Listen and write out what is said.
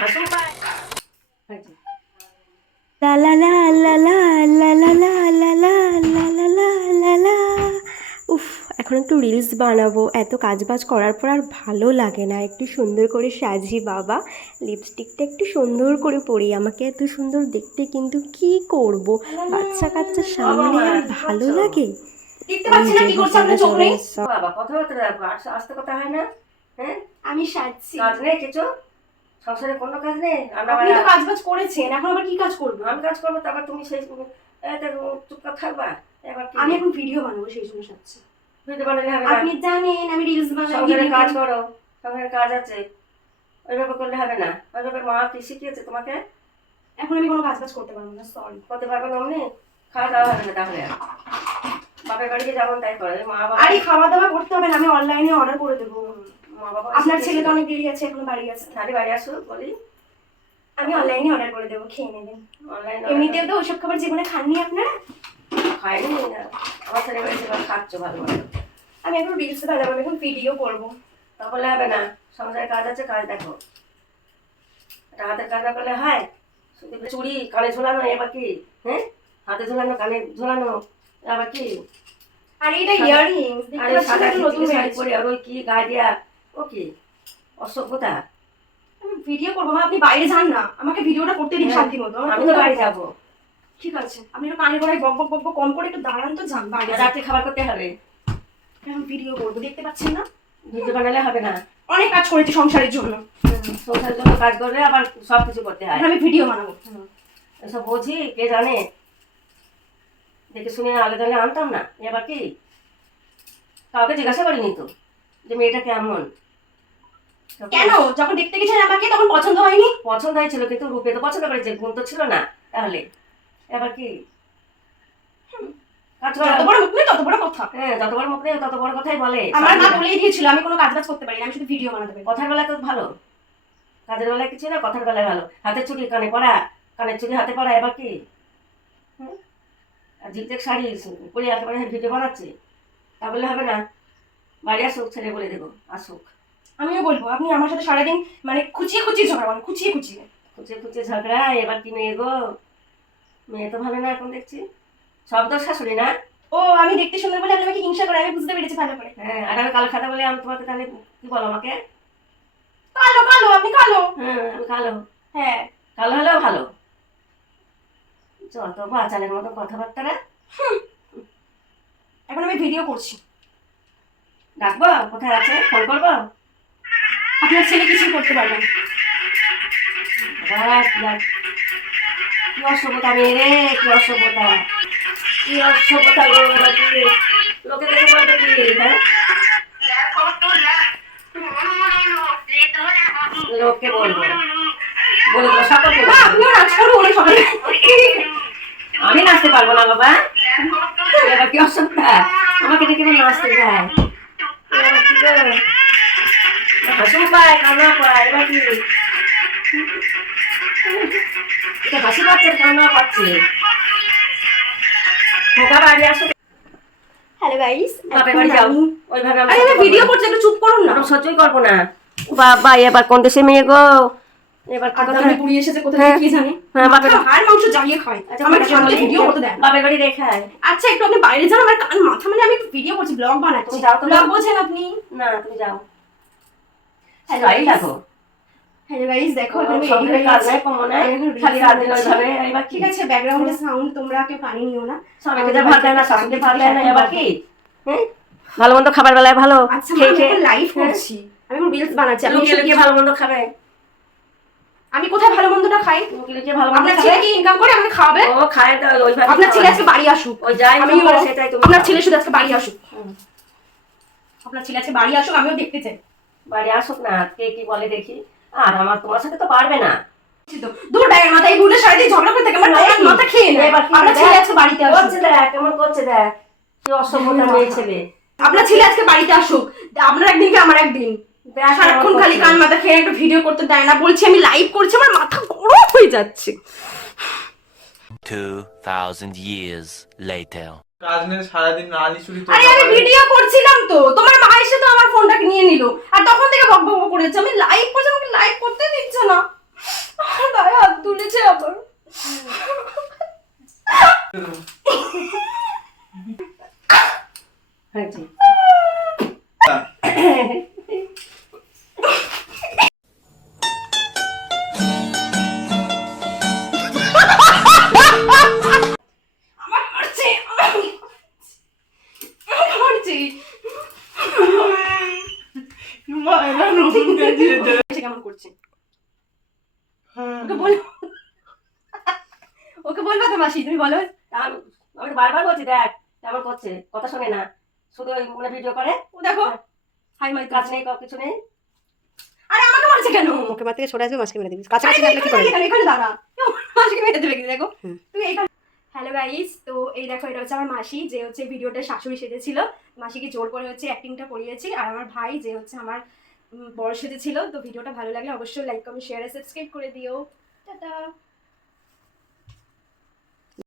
লা লা লা লা লা লা লা লা লা লা লা লা লা লা লা। উফ, এখন একটু রিলস বানাবো। এত কাজবাজ করার পর আর ভালো লাগে না, একটু সুন্দর করে সাজি বাবা। লিপস্টিকটা একটু সুন্দর করে পরি, আমাকে এত সুন্দর দেখতে, কিন্তু কি করব, বাচ্চা কাচ্চার সামনে আর ভালো লাগে? দেখতে পাচ্ছি না কি করছে, আপনার চোখ নেই? বাবা কথাবার্তা আস্তে কথা হয় না? হ্যাঁ, আমি সাজছি। কাজ নেই কিছু? সংসারে কোনো কাজ নেই? আপনি তো কাজবাজ করেছেন, এখন আবার কি কাজ করবো? আমি কাজ করবো, তারপর তুমি সেই চুপ করে থাকবা? এবার আমি এখন ভিডিও বানাবো, সেই জন্য সাজছি। ভিডিও বানালে হবে না। আপনি জানেন আমি রিলস বানাই, সংসারে কাজ করো, সংসারে কাজ আছে, ওইভাবে করলে হবে না। ওইভাবে মা কি শিখিয়েছে তোমাকে? এখন আমি কোনো কাজবাজ করতে পারবো না, সরি। করতে পারবে না অমনি? খাওয়া দাওয়া হবে না তাহলে? বাপের বাড়িতে যেমন তাই করে মা বাবা। আরে খাওয়া দাওয়া করতে হবে না, আমি অনলাইনে অর্ডার করে দেবো। মা বাবা আপনার ছেলে তো অনেক দেরি আছে, এখন বাড়ি আছে। তাহলে বাড়ি আসো বলি, আমি অনলাইনে অর্ডার করে দেবো, খেয়ে নেবেন। অনলাইন এমনিতেও তো ওসব খাবার জীবনে খাননি আপনারা। খাইনি না, আমার ছেলে বাড়িতে খাচ্ছ ভালো ভালো। আমি এখন রিলস বানাবো, এখন ভিডিও করবো। তাহলে হবে না, সংসারে কাজ আছে, কাজ দেখো। এটা হাতের কাজ না করলে হয়? শুধু চুড়ি কানে ঝোলানো, এবার কি? হ্যাঁ, হাতে ঝোলানো, কানে ঝোলানো, আবার কি? আর এটা ইয়াররিংস, আরে সাদা নতুন শাড়ি পরে আর ওই কি গায়ে দিয়া, ও কি অসভ্যতা? আমি ভিডিও করবো, মা আপনি বাইরে যান না, আমাকে ভিডিওটা করতে দিন শান্তি মতো। আমি তো বাড়ি যাবো। ঠিক আছে, আপনি একটু কানের গোড়ায় বক বক বক বক কম করে একটু দাঁড়ান তো, যান বাইরে। রাত্রে খাবার করতে হবে, এখন ভিডিও করবো, দেখতে পাচ্ছেন না? ভিডিও বানালে হবে না। অনেক কাজ করেছি সংসারের জন্য, সংসারের জন্য কাজ করলে আবার সব কিছু করতে হয়। এখন আমি ভিডিও বানাবো। এসব বুঝি কে জানে, দেখে শুনে আগে জানে আনতাম না। এবার কি কাউকে জিজ্ঞাসা করিনি তো যে মেয়েটা কেমন। কেন? যখন দেখতে গেছেন আমাকে তখন পছন্দ হয়নি? পছন্দ হয়েছিল, কিন্তু রূপে তো পছন্দ করেছে, গুণ তো ছিল না। তাহলে এবার কি কাজ করা? যত বড় মুখ নেই তত বড় কথা। হ্যাঁ, যত বড় মুখ নেই তত বড় কথাই বলে। আমার মা বলেই দিয়েছিল আমি কোনো কাজ বাজ করতে পারি না, আমি শুধু ভিডিও বানাতে পারি। কথার বেলায় তো ভালো, কাজের বেলায় কিছু না, কথার বেলায় ভালো। হাতে চুড়ি কানে পরা, কানের চুড়ি হাতে পরা, এবার কি? আর ঝিকঝাক শাড়ি পরে একেবারে ভিডিও বানাচ্ছে, তা বললে হবে না। বাড়ি আসুক, ছেলে বলে দেবো আসুক। আমিও বলবো আপনি আমার সাথে সারাদিন মানে খুচিয়ে খুচিয়ে ঝগড়া করেন, খুচিয়ে খুচিয়ে খুঁজে খুঁজে ঝগড়া। এবার কি মেয়ে গো, মেয়ে তো ভালো না এখন দেখছি, সব তো শাশুড়ি না। ও আমি দেখতে সুন্দর বলে আপনি আমাকে হিংসা করে, আমি বুঝতে পেরেছি ভালো করে। হ্যাঁ, আর আমি কালো খাতা বলে আমি তোমাকে তাহলে কি বলো আমাকে? কালো কালো, আপনি কালো। হ্যাঁ, আমি কালো। হ্যাঁ, কালো হলেও ভালো। যত বাচালের মতো কথাবার্তা না। এখন আমি ভিডিও করছি। ডাকবো? কোথায় আছে? ফোন করবো? আপনার ছেলে কিছুই করতে পারবে না। কি অসভ্যতা মেয়ে রে, কি অসভ্যতা, কি অসভ্যতা গো। লোকে দেখে বলবে কি? হ্যাঁ, লোককে বলবো, বলে দেবো সকলকে। মা আপনিও নাচ করুন, অনেক সকালে। আমি নাচতে পারবো না বাবা। এবার কি অসভ্যতা, আমাকে দেখে নাচতে যায়? এবার কি গো, হাসি পায়, কান্না পায়, এবার কি? এটা হাসি পাচ্ছে, কান্না পাচ্ছে। খোকা বাড়ি আসো। হ্যালো গাইস, বাপের বাড়ি যাও, ওইভাবে আমি আরে আমি ভিডিও করছি, একটু চুপ করুন না। আমি সহ্যই করবো না। বাবা এবার কোন দেশে মেয়ে গো, এবার কি কথা? পুড়ি এসেছে কোথা থেকে কি জানি। হ্যাঁ, বাপের হাড় মাংস জ্বালিয়ে খায়, আমাকে শান্তি ভিডিও করতে দেন। বাপের বাড়ি দেখায়। আচ্ছা একটু আপনি বাইরে যান, আমার কান মাথা, মানে আমি ভিডিও করছি, ব্লগ বানাচ্ছি। তুমি যাও তো। ব্লগ বোঝেন আপনি? না, তুমি যাও। হ্যালো যাই গাইস, দেখো, হ্যালো গাইস দেখো এখন আমি সব রেডি হয়ে কাজ গেছি। নাই, কম নাই, আমি এখন খালি reels রাত দিন বানাচ্ছি। ওইভাবে। এবার ঠিক আছে, ব্যাকগ্রাউন্ডে সাউন্ড তোমরা কেউ কানে নিও না। সবাইকে যা ভাত দেয় না, শাশুড়ি ভাত দেয় না, এবার কি? হ্যাঁ, ভালো মন্দ খাবার বেলায় ভালো আচ্ছা খেয়ে আমি খেয়ে এখন লাইভ করছি, আমি এখন রিলস বানাচ্ছি। আপনি লুকিয়ে লুকিয়ে ভালো মন্দ খাবে। আমি কোথায় ভালো মন্দটা খাই? লুকিয়ে লুকিয়ে ভালো মন্দ আপনার খাবে। ছেলে কি ইনকাম করে আমাকে খাওয়াবে? ও খায় তো ওইভাবে। আপনার ছেলে আজকে বাড়ি আসুক, ওই যাই আমি করে সেটাই তুমি আপনার খাও। ছেলে শুধু আজকে বাড়ি আসুক। আপনার ছেলে আজকে বাড়ি আসুক, আমিও দেখতে চাই। বাড়ি আসুক না, কে কি বলে দেখি। আর আমার তোমার সাথে তো পারবে না। দূর ডায়ের মাথায় বুলে সারা দিয়ে ঝগড়া করে থাকে, আমার মাথা খেয়ে নেয়। এবার কি আপনার ছেলে আজকে বাড়িতে আসুক। করছে দেখ, কেমন করছে দেখ, কি অসভ্যতা মেয়ে ছেলে। আপনার ছেলে আজকে বাড়িতে আসুক, আপনার একদিন কি আমার একদিন। দেখ সারাক্ষণ কেমন খালি করছে। কান মাথা খেয়ে একটু ভিডিও করতে দেয় না, বলছি আমি লাইভ করছি, আমার মাথা গরম হয়ে যাচ্ছে। 2000 years later. কাজ নেই, সারাদিন নালি চুরি তো। আরে আমি ভিডিও করছিলাম তো, তোমার মা এসে তো আমার ফোনটাকে নিয়ে নিল, আর তখন থেকে বক বক করে যাচ্ছে। আমি লাইভ করছি, আমাকে লাইভ করতে দিচ্ছে না। হয়েছে আবার। হয়েছে। আমার মারছে, আমার মারছে। মায়েরা নতুন গেছে সে কেমন করছে? ওকে বলো, ওকে বলবা তো মাসি, তুমি বলো। আমি তো বারবার বলছি দেখ কেমন করছে, কথা শোনে না, শুধু ওই মানে ভিডিও করে। ও দেখো, হাই মাই কাজ নেই, কিছু নেই। আরে আমাকে মারছে কেন? ওকে বাদ থেকে সরে আসবে, মাসকে মেরে দিবি। আরে কাছাকাছি থাকলে কি করে? এখানে এখানে দাঁড়া, মাসিকে মেরে দেবে কিন্তু, দেখো হুম। তুই এখানে। হ্যালো গাইস, তো এই দেখো এটা হচ্ছে আমার মাসি, যে হচ্ছে ভিডিওটা শাশুড়ি সেজেছিল। মাসিকে জোর করে হচ্ছে অ্যাক্টিংটা করিয়েছি। আর আমার ভাই যে হচ্ছে আমার বড় সেজেছিল। তো ভিডিওটা ভালো লাগলে অবশ্যই লাইক কমেন্ট শেয়ার আর সাবস্ক্রাইব করে দিও। টাটা।